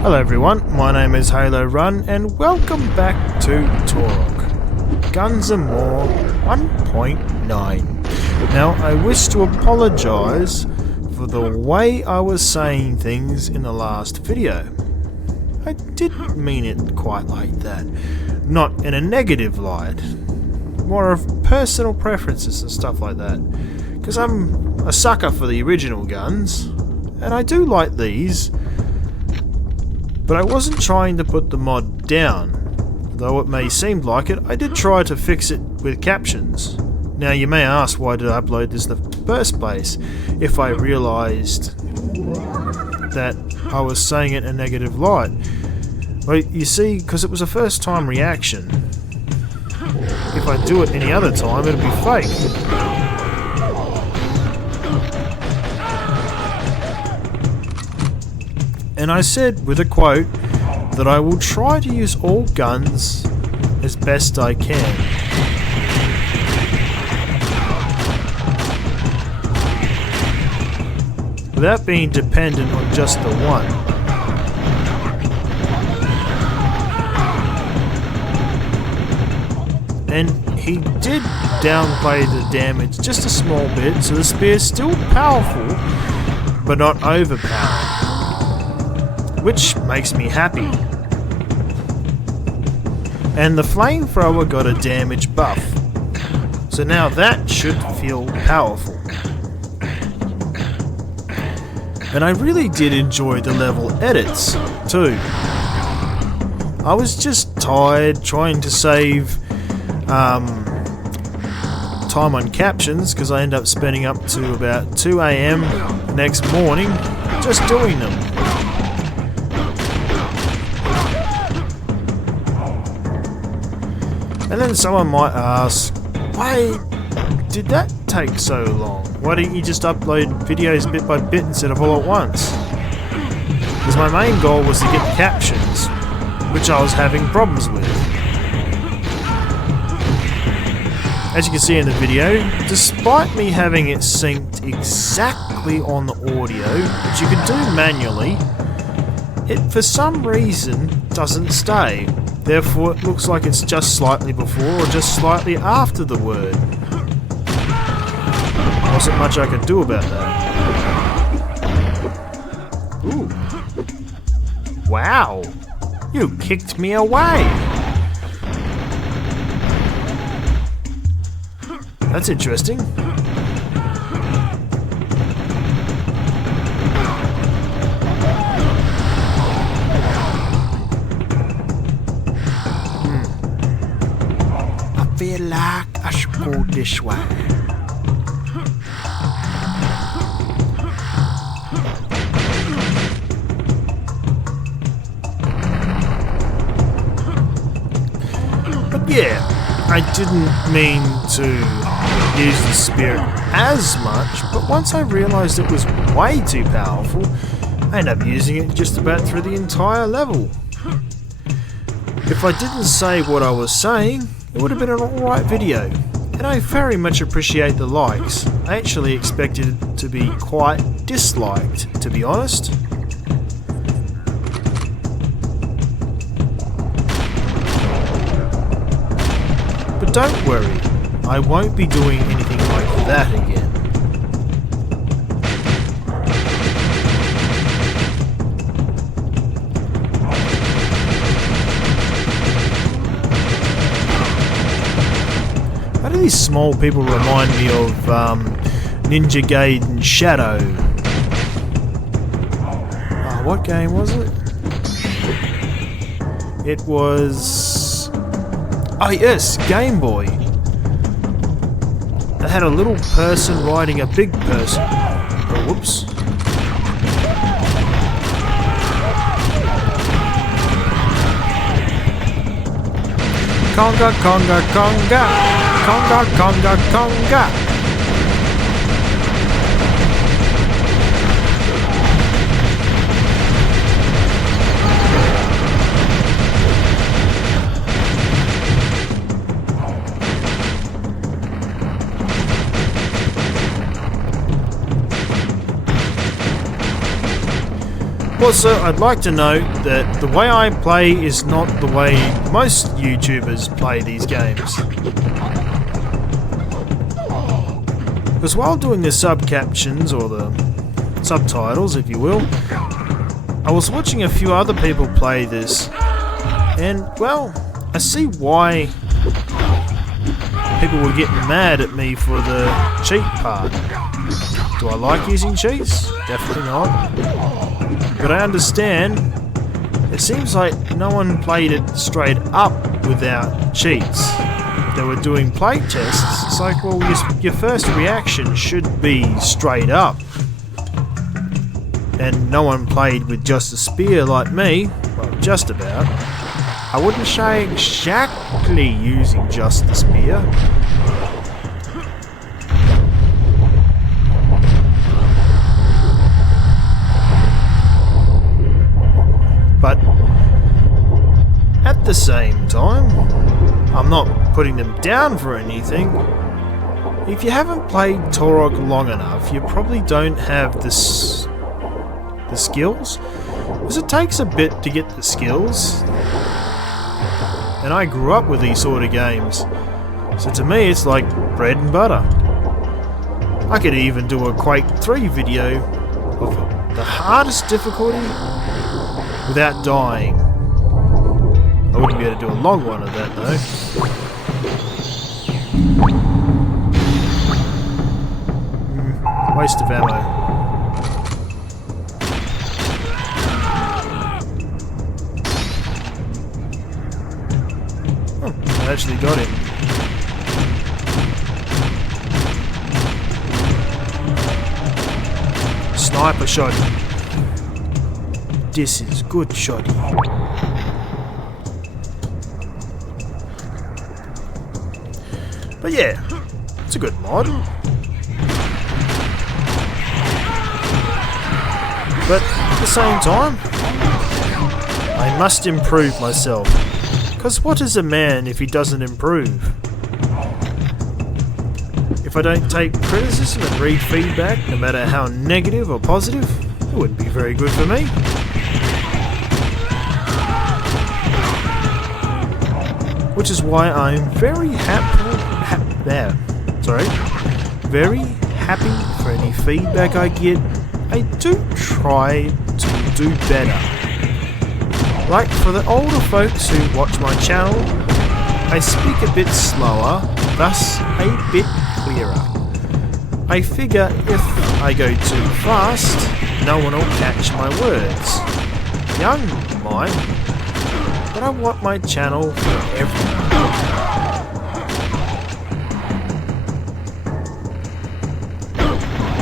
Hello everyone, my name is Halo Run and welcome back to Turok Guns and More 1.9. Now I wish to apologise for the way I was saying things in the last video. I didn't mean it quite like that, not in a negative light, more of personal preferences and stuff like that, because I'm a sucker for the original guns and I do like these. But I wasn't trying to put the mod down, though it may seem like it. I did try to fix it with captions. Now you may ask, why did I upload this in the first place if I realised that I was saying it in a negative light? Well, you see, because it was a first time reaction. If I do it any other time, it'll be fake. And I said with a quote that I will try to use all guns as best I can. Without being dependent on just the one. And he did downplay the damage just a small bit, so the spear's still powerful, but not overpowered. Which makes me happy. And the flamethrower got a damage buff, so now that should feel powerful. And I really did enjoy the level edits too. I was just tired trying to save time on captions, because I end up spending up to about 2 AM next morning just doing them. And then someone might ask, why did that take so long? Why didn't you just upload videos bit by bit instead of all at once? Because my main goal was to get the captions, which I was having problems with. As you can see in the video, despite me having it synced exactly on the audio, which you can do manually, it for some reason doesn't stay. Therefore, it looks like it's just slightly before or just slightly after the word. Wasn't much I could do about that. Ooh. Wow! You kicked me away! That's interesting. I feel like I should go this way. But yeah, I didn't mean to use the spear as much, but once I realised it was way too powerful, I ended up using it just about through the entire level. If I didn't say what I was saying, it would have been an alright video, and I very much appreciate the likes. I actually expected it to be quite disliked, to be honest. But don't worry, I won't be doing anything like that again. How do these small people remind me of Ninja Gaiden Shadow? Oh, what game was it? It was... oh yes, Game Boy. They had a little person riding a big person. Oh, whoops. Conga, conga, conga. Conga, conga, conga. Also, I'd like to note that the way I play is not the way most YouTubers play these games. Because while doing the sub-captions, or the subtitles if you will, I was watching a few other people play this, and well, I see why people were getting mad at me for the cheat part. Do I like using cheats? Definitely not. But I understand, it seems like no one played it straight up without cheats. They were doing play tests. It's like, well, your first reaction should be straight up. And no one played with just a spear like me. Well, just about. I wouldn't say exactly using just the spear. But at the same time, I'm not putting them down for anything. If you haven't played Turok long enough, you probably don't have the skills, because it takes a bit to get the skills. And I grew up with these sort of games, so to me it's like bread and butter. I could even do a Quake 3 video of the hardest difficulty without dying. I wouldn't be able to do a long one of that though. Waste of ammo. Oh, I actually got him. Sniper shot. This is good shotty. But yeah, it's a good mod. But at the same time, I must improve myself. Because what is a man if he doesn't improve? If I don't take criticism and read feedback, no matter how negative or positive, it wouldn't be very good for me. Which is why I'm very very happy for any feedback I get. I do try to do better. Like for the older folks who watch my channel, I speak a bit slower, thus a bit clearer. I figure if I go too fast, no one will catch my words. Young mind, but I want my channel for everyone.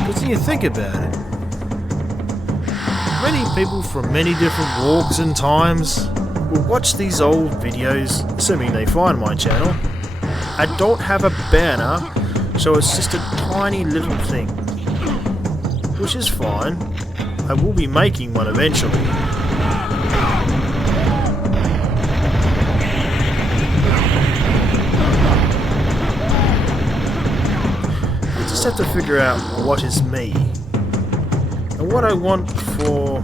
Because when you think about it, many people from many different walks and times will watch these old videos, assuming they find my channel. I don't have a banner, so it's just a tiny little thing. Which is fine. I will be making one eventually. I just have to figure out what is me. And what I want for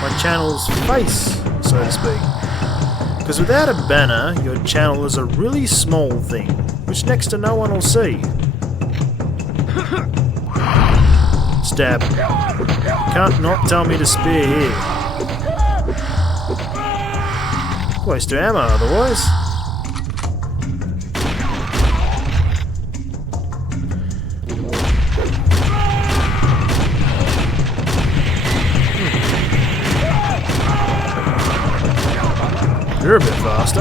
my channel's face, so to speak. Because without a banner, your channel is a really small thing, which next to no one will see. Stab. Can't not tell me to spear here. Waste of ammo otherwise. You're a bit faster.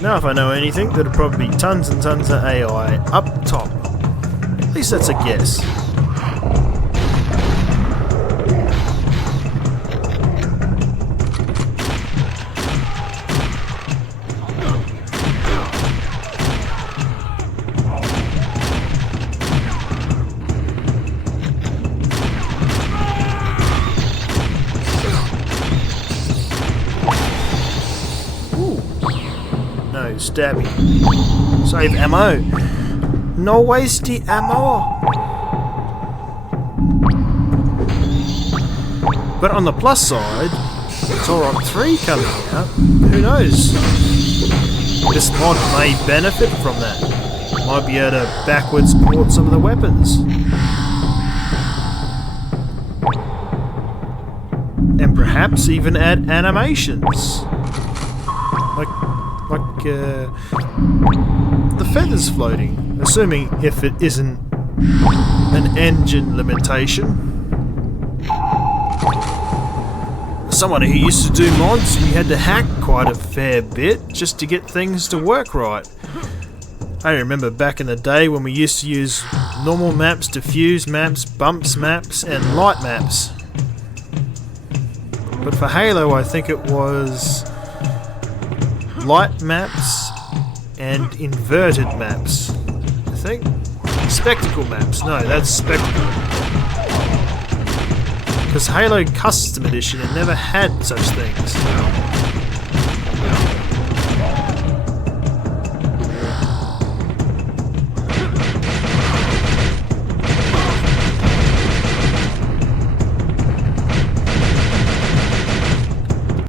Now if I know anything, there'll probably be tons and tons of AI up top. At least that's a guess. Stabby. Save ammo. No waste the ammo. But on the plus side, Turok 3 coming out, who knows? This mod may benefit from that. Might be able to backwards port some of the weapons. And perhaps even add animations. Like the feathers floating. Assuming if it isn't an engine limitation. Someone who used to do mods, you had to hack quite a fair bit just to get things to work right. I remember back in the day when we used to use normal maps, diffuse maps, bumps maps, and light maps. But for Halo, I think it was light maps and inverted maps. I think? Spectacle maps. No, that's spectacle. Because Halo Custom Edition had never had such things.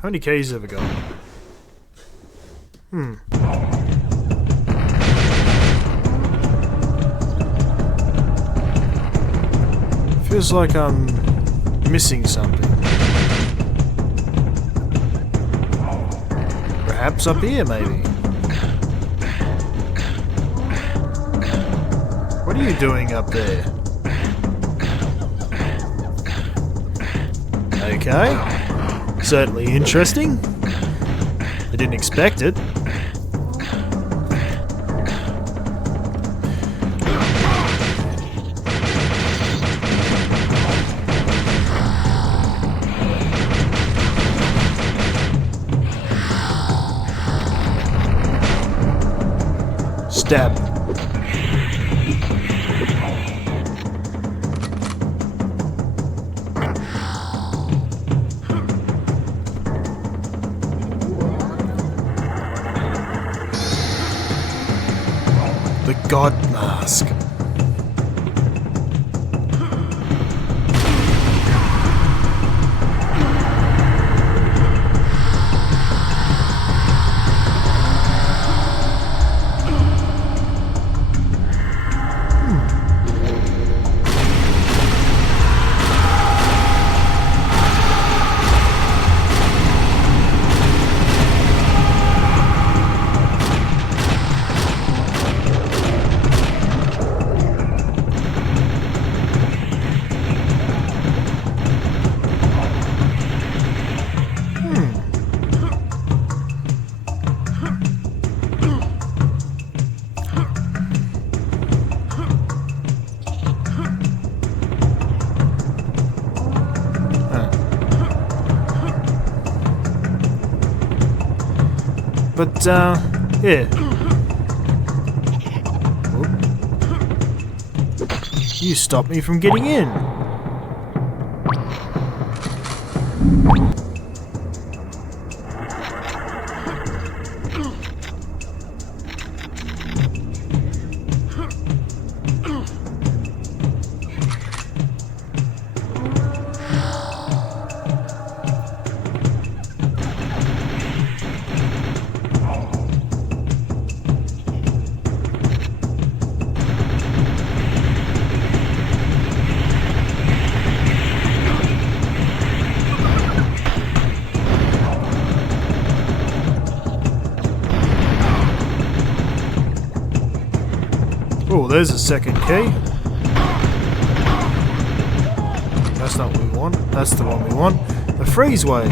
How many keys have I got? Feels like I'm missing something. Perhaps up here, maybe. What are you doing up there? Okay. Certainly interesting. I didn't expect it. Stab. The God Mask. But, yeah. You stopped me from getting in. Oh, there's a second key. That's not what we want. That's the one we want. The freeze way.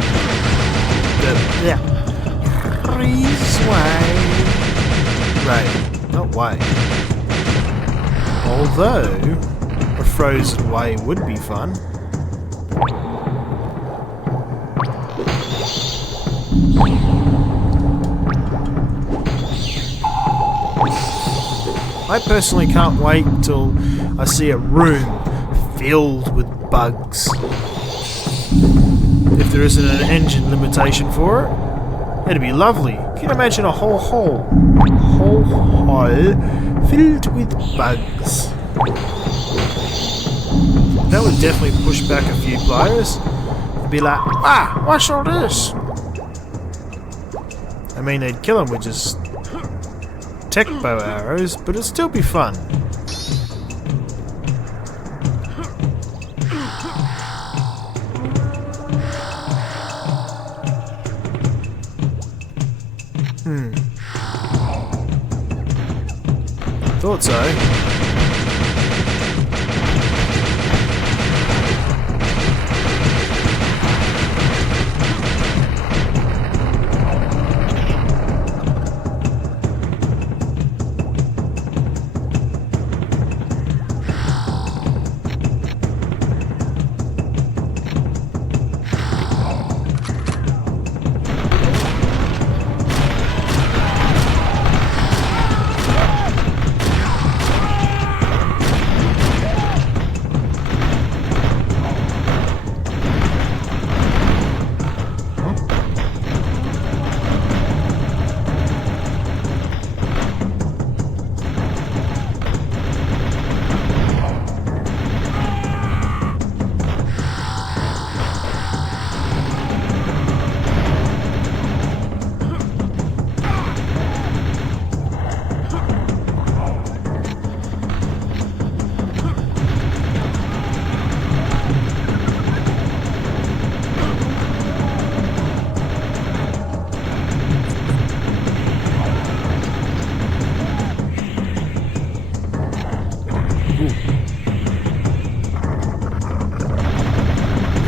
Yeah. Freeze way. Right. Not way. Although, a frozen way would be fun. I personally can't wait until I see a room filled with bugs. If there isn't an engine limitation for it, It'd be lovely. Can you imagine a whole hole filled with bugs? That would definitely push back a few players. And be like, ah, what's all this? I mean, they'd kill them with just tech bow arrows, but it'd still be fun. Thought so.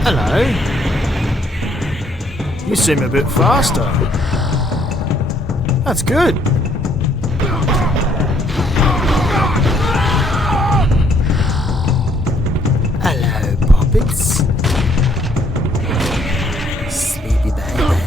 Hello. You seem a bit faster. That's good. Hello, puppets. Sleepy babies.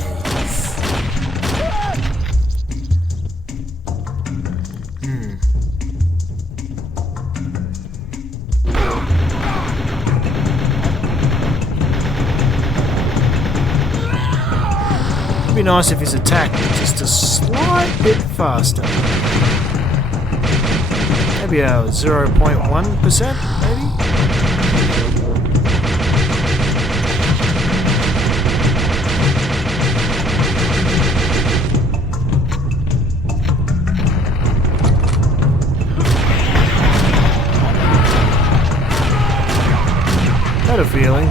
It'd be nice if his attack was just a slight bit faster. Maybe a 0.1%, maybe? Had a feeling.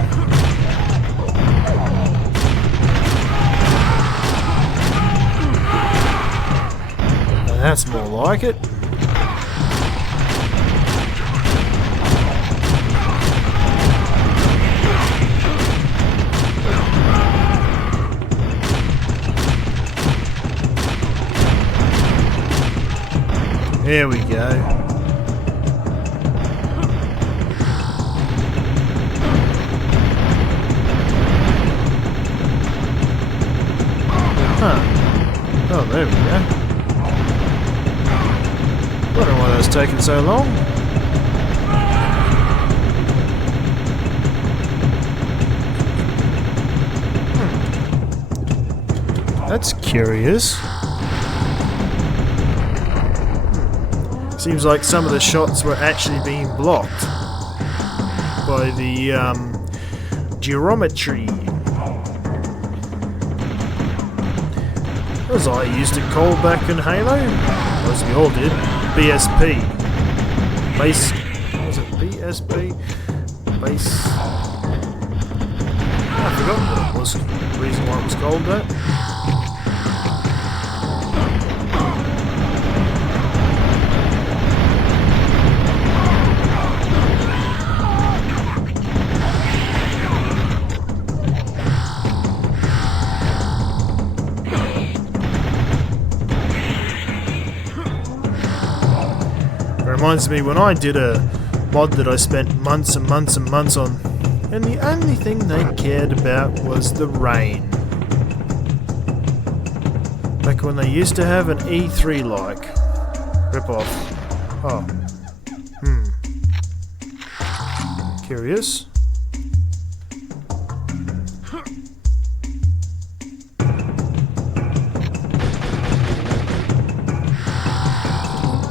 That's more like it. There we go. Huh. Oh, there we go. Wondering why that's taking so long. That's curious. Seems like some of the shots were actually being blocked by the geometry. As I used to call back in Halo, as we all did. BSP. Base. Was it BSP? Base. I forgot what it was. The reason why it was called that. Reminds me when I did a mod that I spent months and months and months on, and the only thing they cared about was the rain. Back when they used to have an E3 like rip-off. Oh. Curious.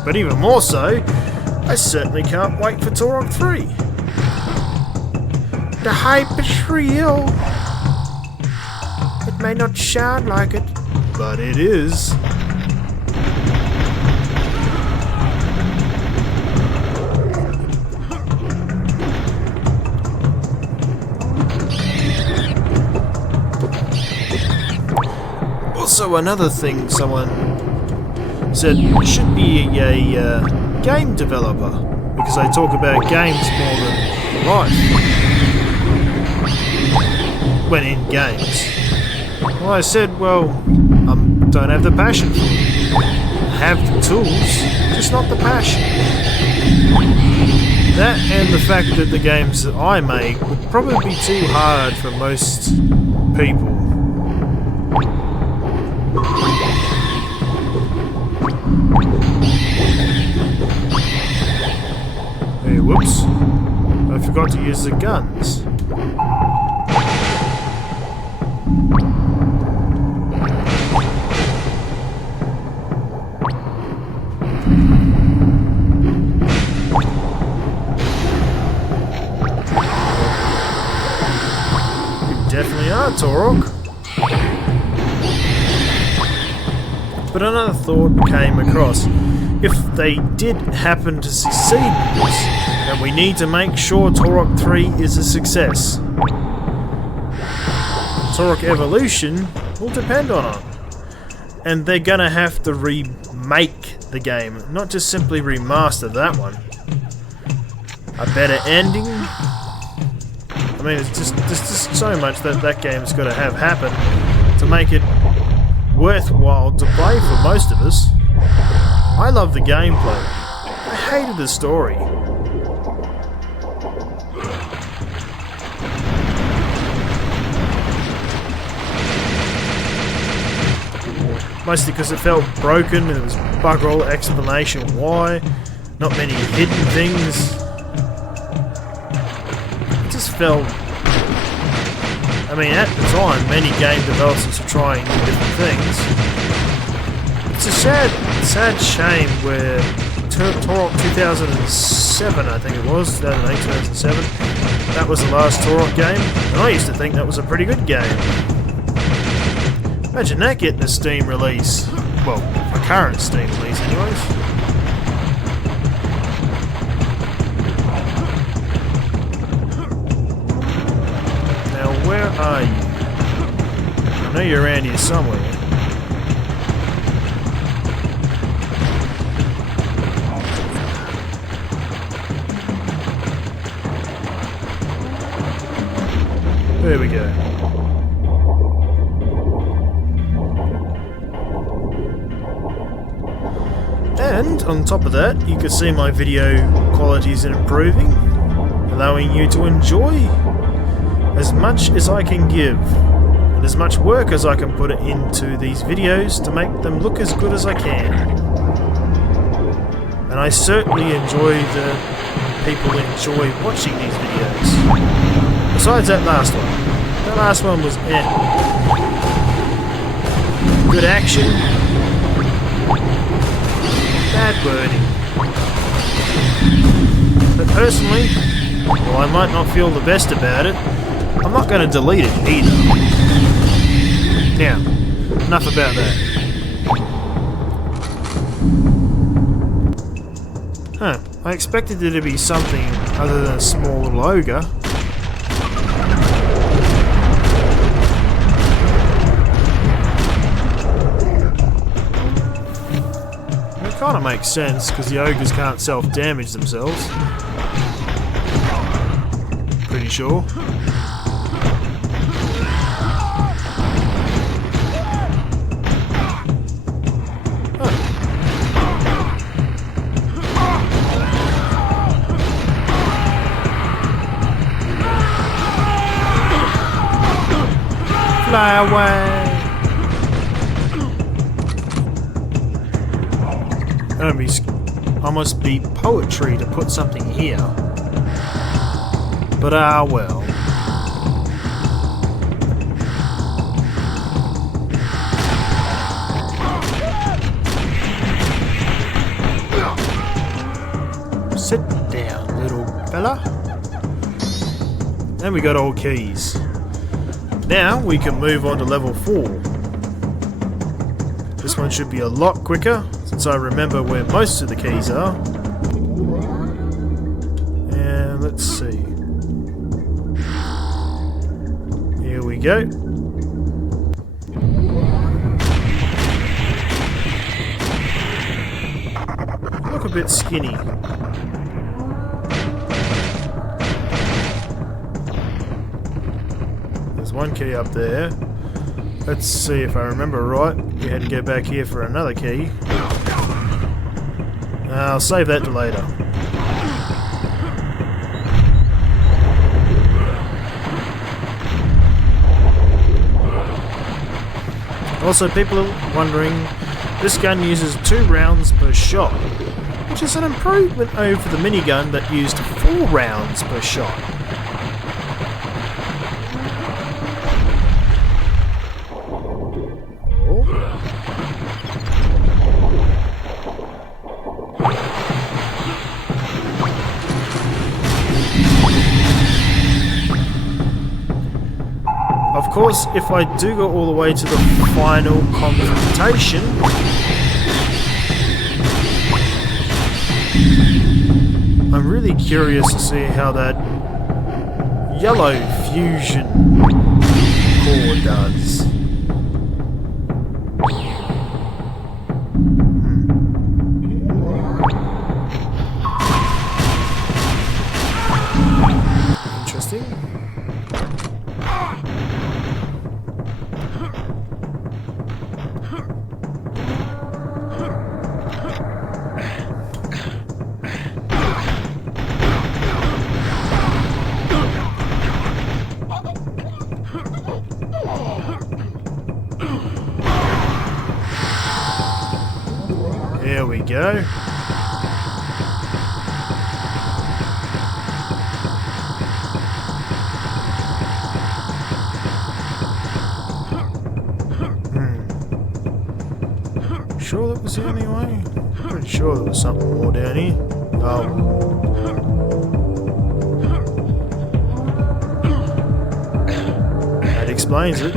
But even more so, I certainly can't wait for Turok 3. The hype is real. It may not sound like it, but it is. Also, another thing someone said should be a game developer, because they talk about games more than life when in games. Well, I said, well, I don't have the passion for it. I have the tools, just not the passion. That and the fact that the games that I make would probably be too hard for most people. Hey, whoops. I forgot to use the guns. You definitely are, Turok. But another thought came across. If they did happen to succeed with this, then we need to make sure Turok 3 is a success. Turok Evolution will depend on it. And they're gonna have to remake the game, not just simply remaster that one. A better ending? I mean, it's just, there's just so much that that game's got to have happen to make it worthwhile to play for most of us. I love the gameplay. I hated the story. Mostly because it felt broken and there was bugger all explanation why. Not many hidden things. It just felt... I mean, at the time, many game developers were trying different things. It's a sad shame where Turok 2007, I think it was, 2008, 2007, that was the last Turok game, and I used to think that was a pretty good game. Imagine that getting a Steam release. Well, a current Steam release anyways. Now, where are you? I know you're around here somewhere. There we go. And on top of that, you can see my video quality is improving, allowing you to enjoy as much as I can give, and as much work as I can put into these videos to make them look as good as I can. And I certainly enjoy the people enjoy watching these videos. Besides that last one. That last one was good action. Bad wording. But personally, while I might not feel the best about it, I'm not going to delete it either. Now, enough about that. Huh, I expected there to be something other than a small little ogre. Kind of makes sense because the ogres can't self-damage themselves. Pretty sure. Fly away. Almost be poetry to put something here. But well. Sit down, little fella. And we got all keys. Now we can move on to level 4. This one should be a lot quicker, since I remember where most of the keys are. And let's see. Here we go. Look a bit skinny. There's one key up there. Let's see if I remember right. We had to go back here for another key. I'll save that to later. Also, people are wondering, this gun uses 2 rounds per shot, which is an improvement over the minigun that used 4 rounds per shot. Of course, if I do go all the way to the final confrontation, I'm really curious to see how that yellow fusion core does. Interesting. There we go. Sure that was the only way? Pretty sure there was something more down here. Oh. That explains it.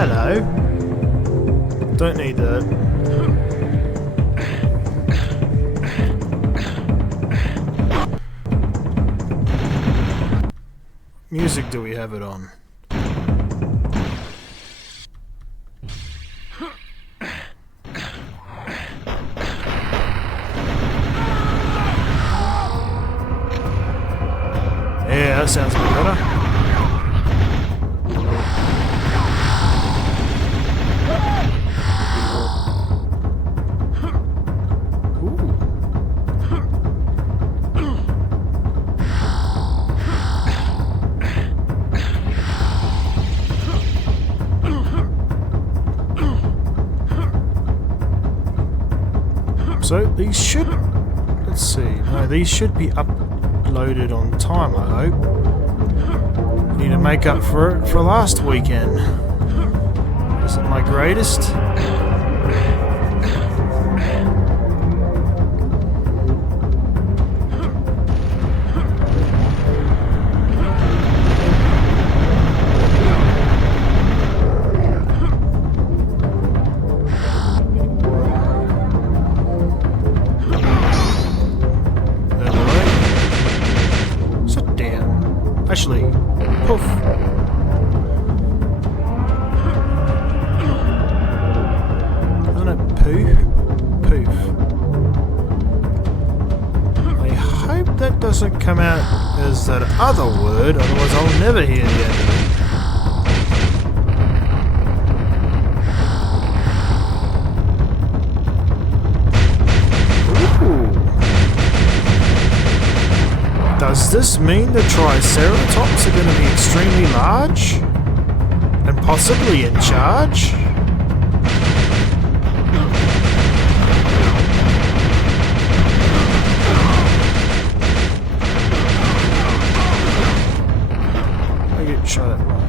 Hello. Don't need that. Music do we have it on? Yeah, that sounds a bit better. So these should, let's see, no, these should be uploaded on time, I hope. Need to make up for it for last weekend. Isn't my greatest. Actually, poof. Isn't it poof? Poof. I hope that doesn't come out as that other word, otherwise I'll never hear the end of it. Ooh. Does this this mean the Triceratops are going to be extremely large? And possibly in charge? I get try that right.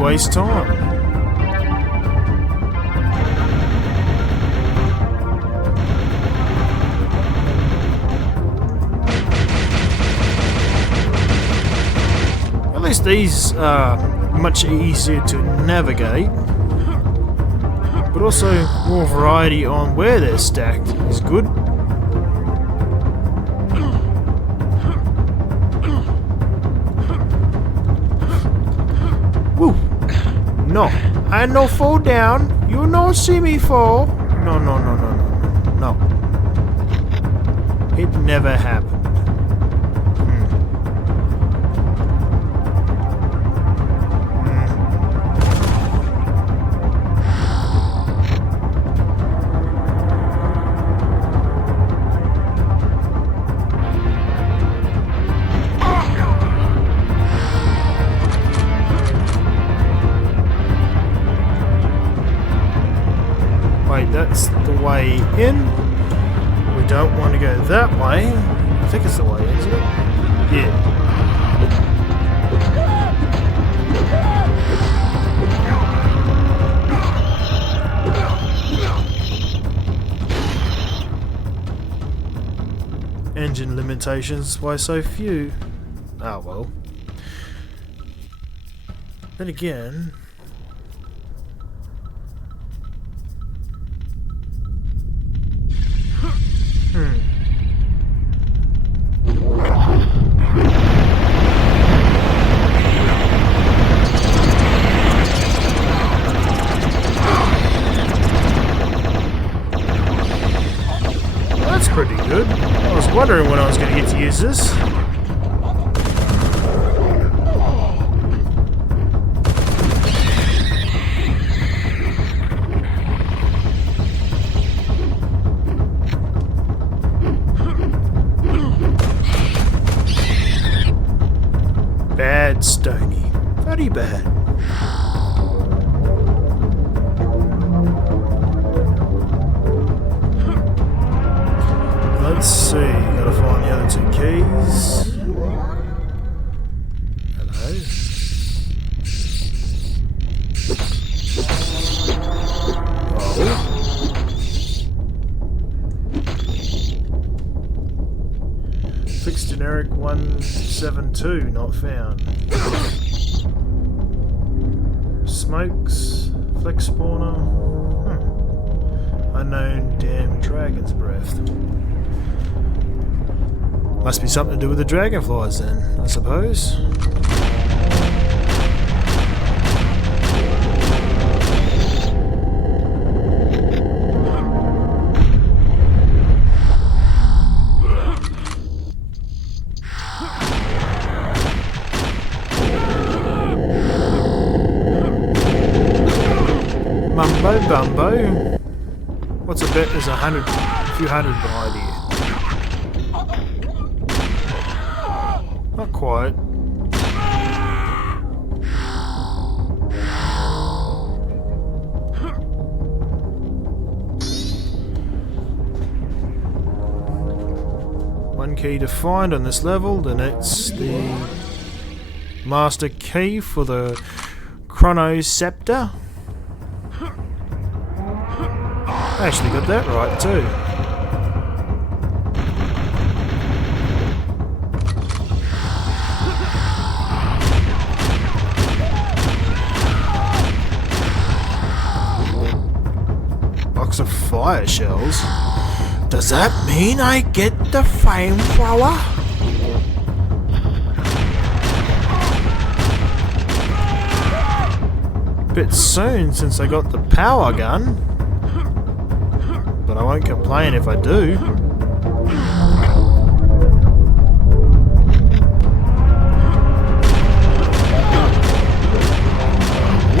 Waste time. At least these are much easier to navigate, but also more variety on where they're stacked is good. Woo! No, I no fall down. You no see me fall. No, no, no, no, no, no. It never happened. That's the way in. We don't want to go that way. I think it's the way in, isn't it? Yeah. Engine limitations, why so few? Ah, well. Then again... That's pretty good. I was wondering when I was going to get to use this. Bad, Stony. Very bad. Let's see, gotta find the other two keys. Hello. Oh. Fixed generic 172, not found. Smokes, flex spawner. Unknown damn dragon's breath. Must be something to do with the dragonflies then, I suppose. Mumbo Bumbo. What's a bet there's a few hundred behind here? Not quite. One key to find on this level, then it's the master key for the Chronoscepter. I actually got that right too. box of fire shells. Does that mean I get the flamethrower? Bit soon since I got the power gun, but I won't complain if I do.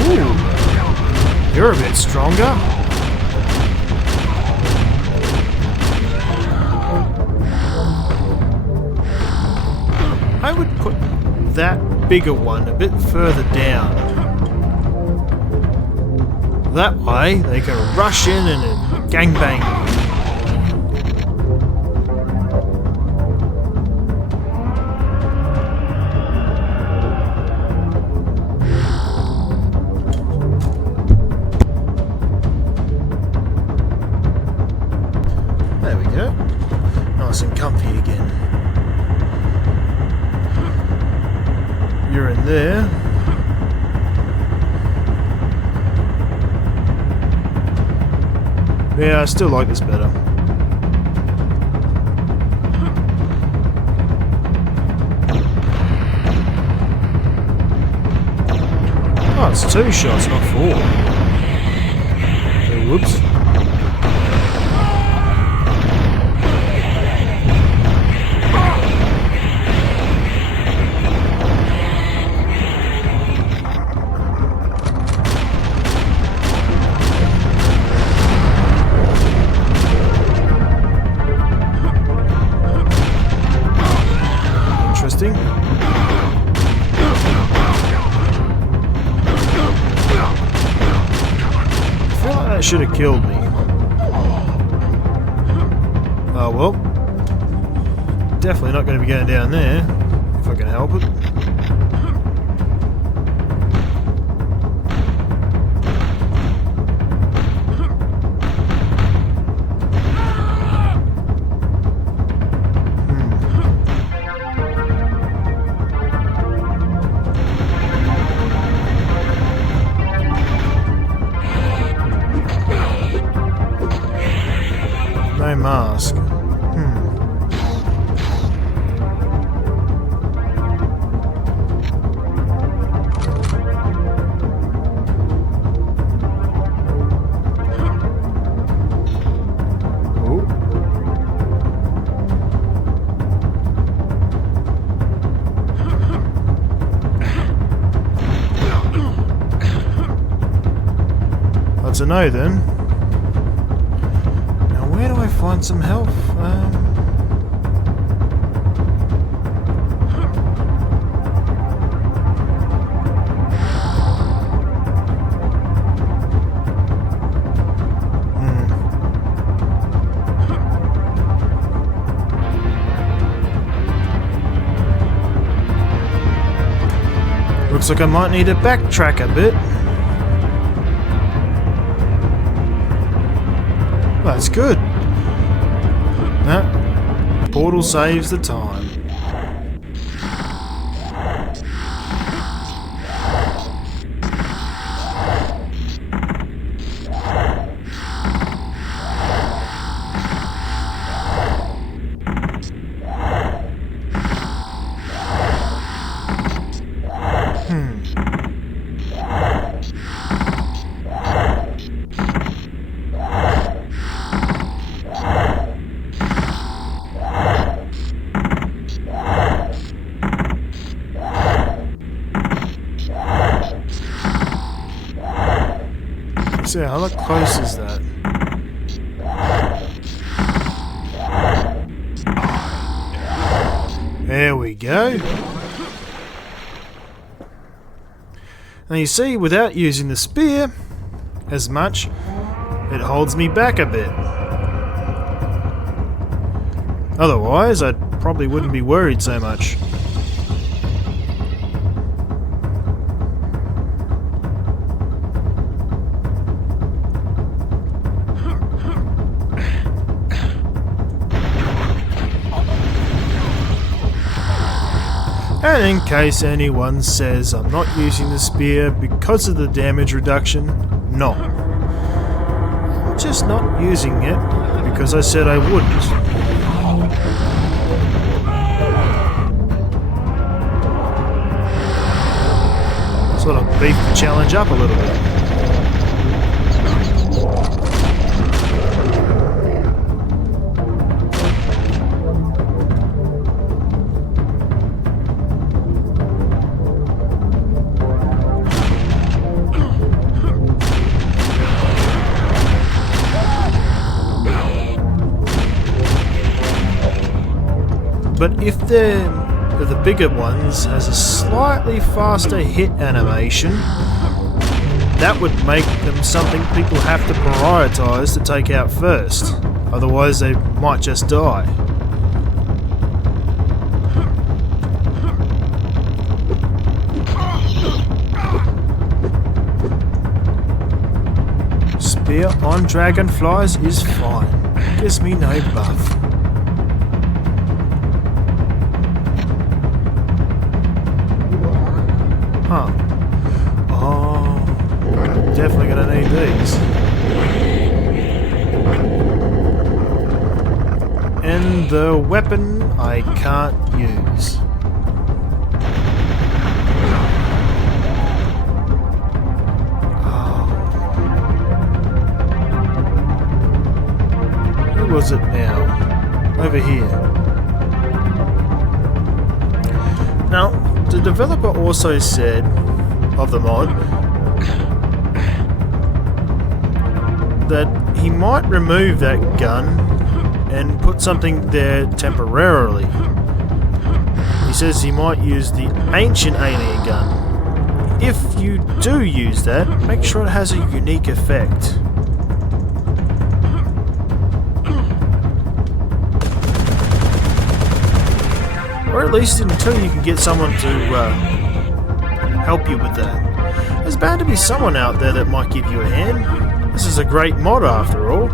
Ooh, you're a bit stronger. I would put that bigger one a bit further down. That way they can rush in and gangbang. There we go. Nice and comfy again. You're in there. Yeah, I still like this better. Oh, it's 2 shots, not 4. Okay, whoops. Interesting. I feel like that should have killed me. Oh well. Definitely not going to be going down there, if I can help it. No mask. Oh. That's a no then. Where do I find some health? Looks like I might need to backtrack a bit. That's good. Nah, portal saves the time. So how close is that? There we go. Now you see, without using the spear as much, it holds me back a bit. Otherwise, I probably wouldn't be worried so much. And in case anyone says I'm not using the spear because of the damage reduction, no. I'm just not using it because I said I wouldn't. Sort of beef the challenge up a little bit. But if the bigger ones has a slightly faster hit animation, that would make them something people have to prioritize to take out first. Otherwise they might just die. Spear on dragonflies is fine. Gives me no buff. Huh. Oh, definitely gonna need these. And the weapon I can't use. Oh. Where was it now? Over here. Now, the developer also said, of the mod, that he might remove that gun and put something there temporarily. He says he might use the ancient alien gun. If you do use that, make sure it has a unique effect. Or at least until you can get someone to help you with that. There's bound to be someone out there that might give you a hand. This is a great mod after all.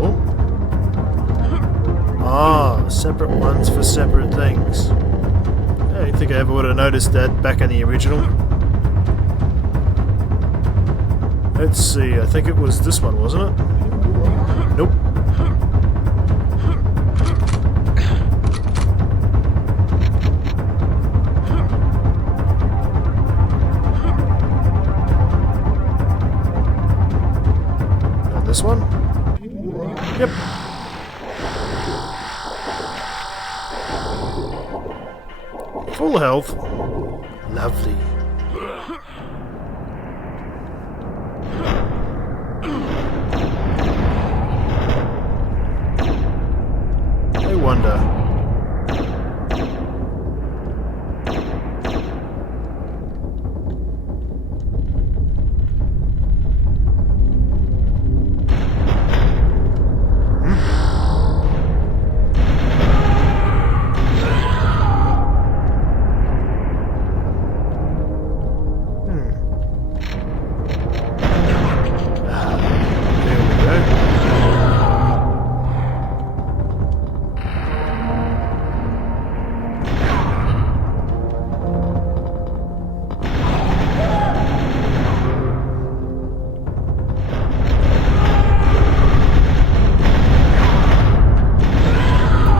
Oh. Ah, separate ones for separate things. I don't think I ever would have noticed that back in the original. Let's see, I think it was this one, wasn't it? Nope. And this one? Yep. Full health. Lovely. I wonder.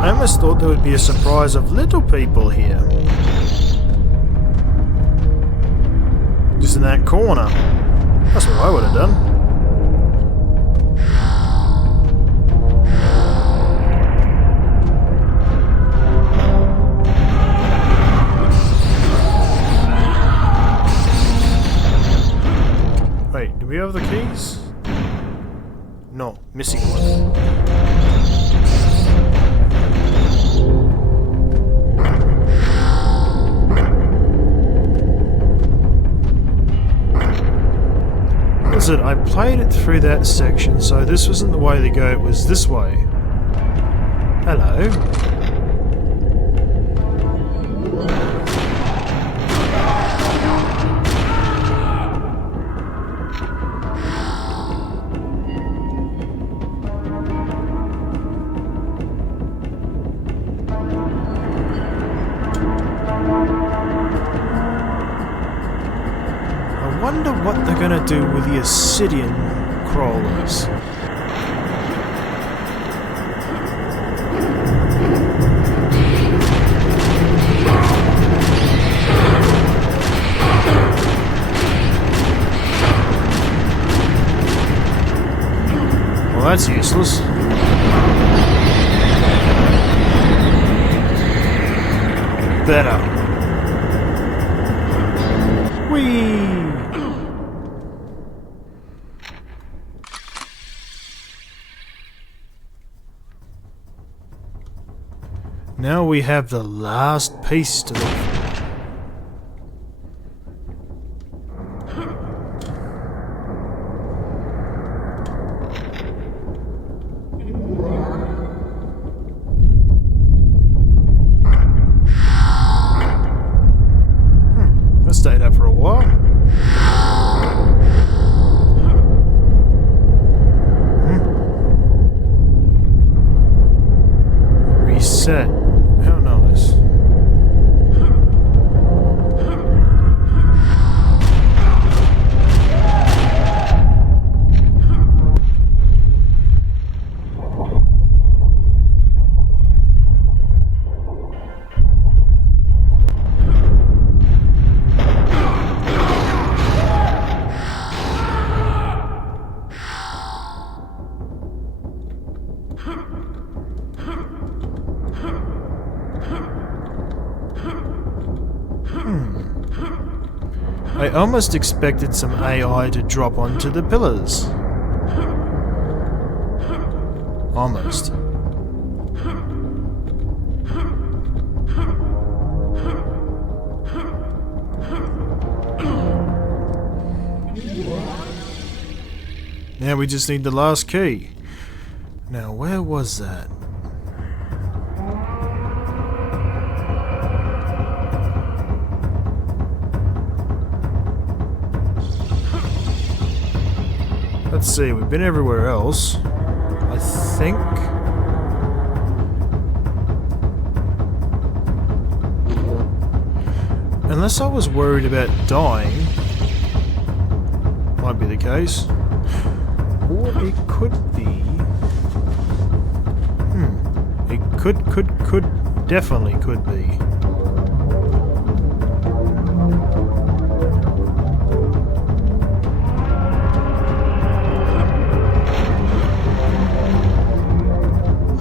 I almost thought there would be a surprise of little people here. Just in that corner. That's what I would have done. Wait, do we have the keys? No, missing one. I played it through that section, so this wasn't the way to go, it was this way. Hello. wonder what they're gonna do with the Obsidian crawlers. Well, that's useless. Better. Whee! Now we have the last piece to the... I stayed up for a while. Reset. How nice. I almost expected some AI to drop onto the pillars. Almost. Now we just need the last key. Now where was that? Let's see, we've been everywhere else, I think. Unless I was worried about dying, might be the case. Or it could be... It could, definitely could be.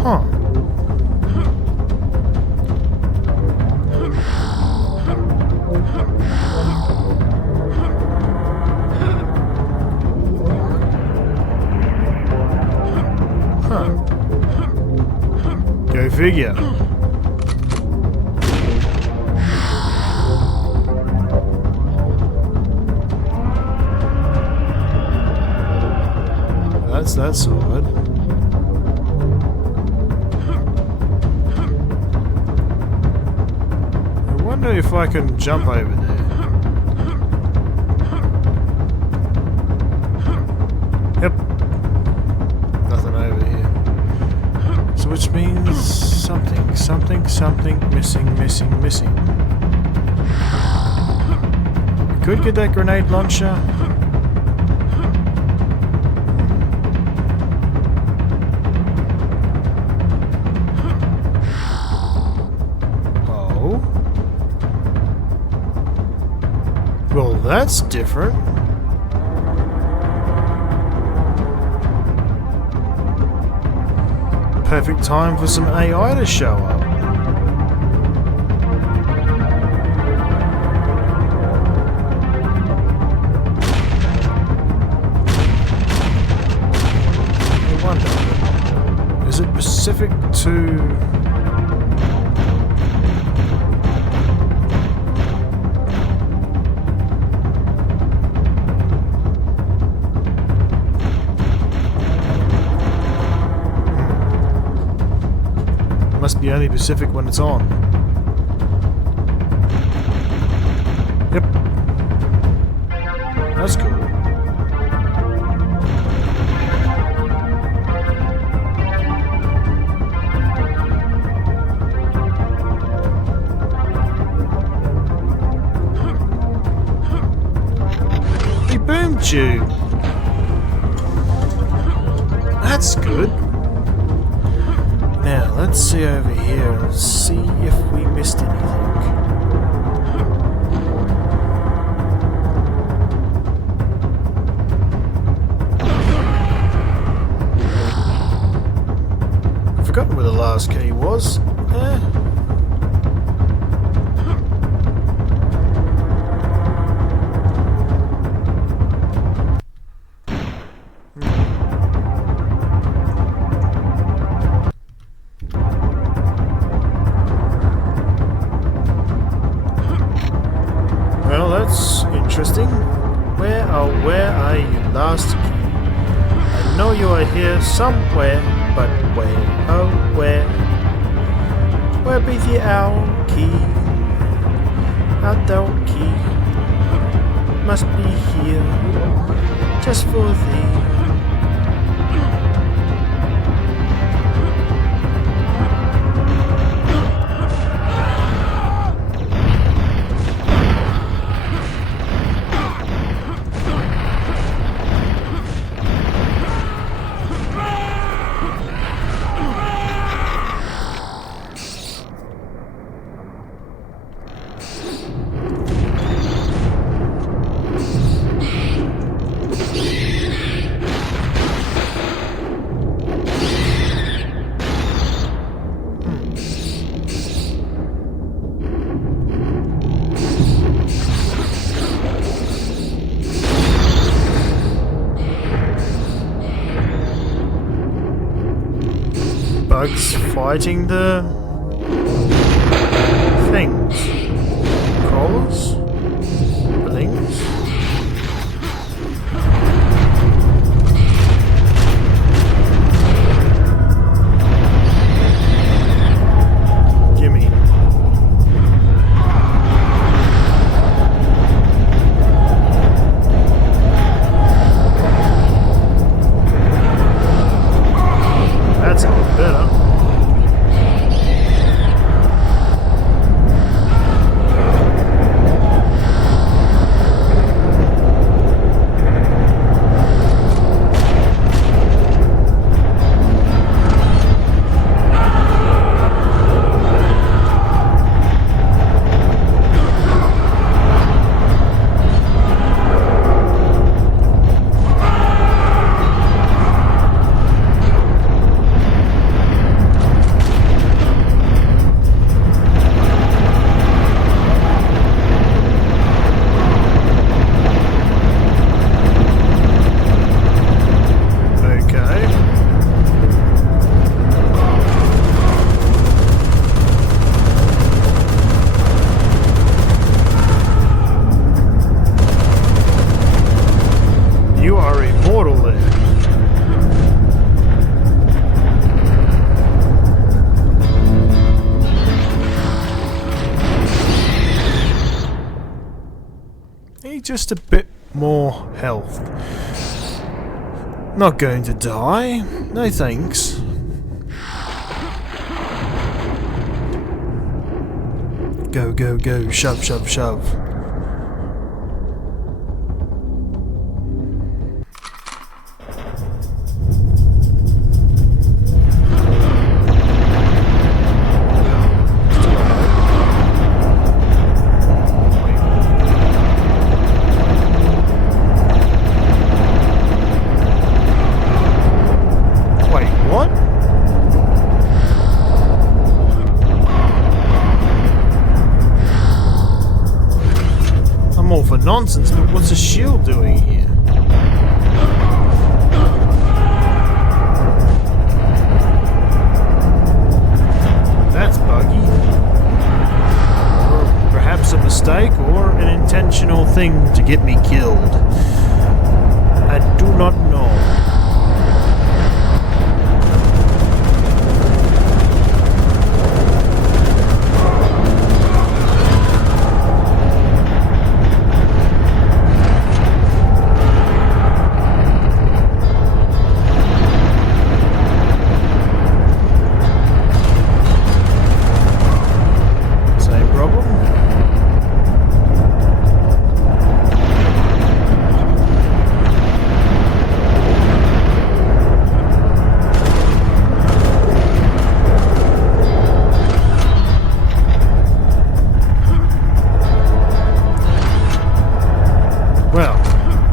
Huh. Go figure. That's that sword. I wonder if I can jump over there. Yep. Nothing over here. So which means something missing. We could get that grenade launcher. Well, that's different. Perfect time for some AI to show up. I wonder, is it specific to... Must be only Pacific when it's on. Yep. That's cool. didn't you? That's good. Now, let's see over here and see if we missed anything. I've forgotten where the last key was. Well, that's interesting. Where are you, last key? I know you are here somewhere, but where, oh where? Where be the owl key? Owl key must be here, just for thee. Bugs fighting the things. Crawlers? Blings? Gimme. That's a lot better. You are immortal there. Need just a bit more health. Not going to die. No thanks. Go, go, go. Shove, shove, shove. For nonsense, but what's a shield doing here? That's buggy. Or perhaps a mistake, or an intentional thing to get me killed. I do not know.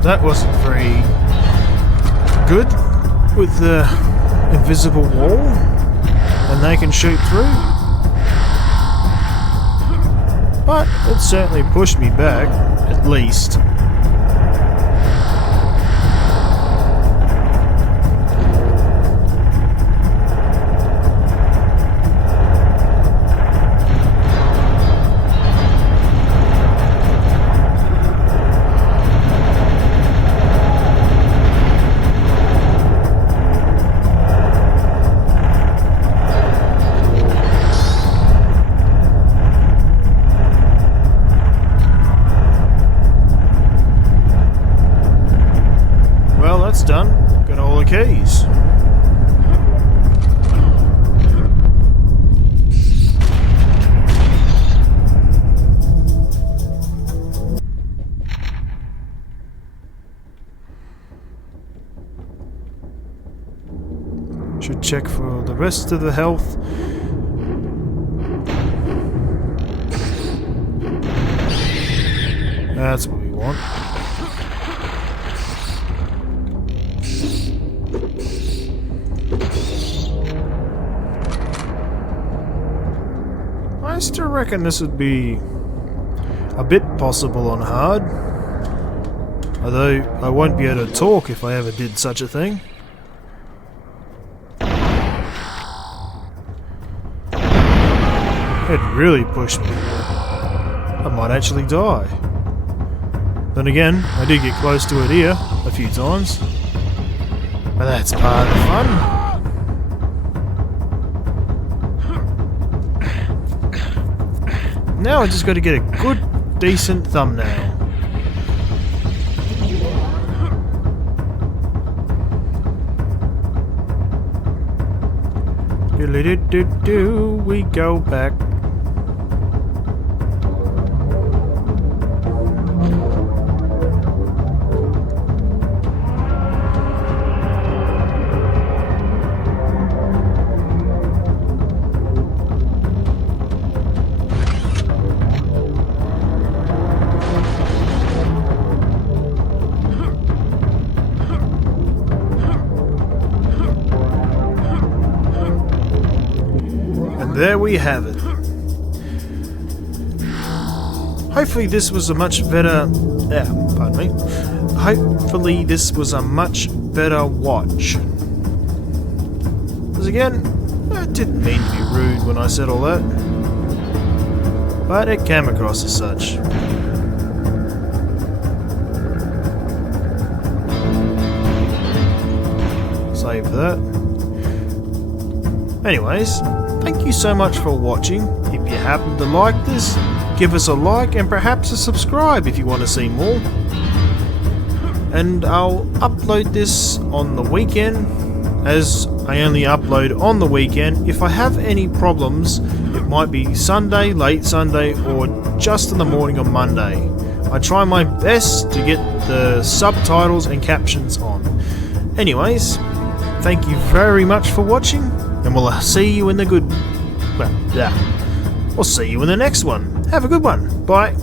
that wasn't very good with the invisible wall, and they can shoot through. But it certainly pushed me back, at least. That's done. Got all the keys. Should check for the rest of the health. That's what we want. I still reckon this would be a bit possible on hard, although I won't be able to talk if I ever did such a thing. It really pushed me. I might actually die. Then again, I did get close to it here a few times, but that's part of the fun. Now I just got to get a good, decent thumbnail. Do we go back? There we have it. Hopefully this was a much better... pardon me. Hopefully this was a much better watch. Because again, I didn't mean to be rude when I said all that. But it came across as such. Save that. Anyways, thank you so much for watching. If you happen to like this, give us a like and perhaps a subscribe if you want to see more. And I'll upload this on the weekend, as I only upload on the weekend. If I have any problems, it might be Sunday, late Sunday, or just in the morning on Monday. I try my best to get the subtitles and captions on. Anyways, thank you very much for watching. And we'll see you in the good... Well, yeah. We'll see you in the next one. Have a good one. Bye.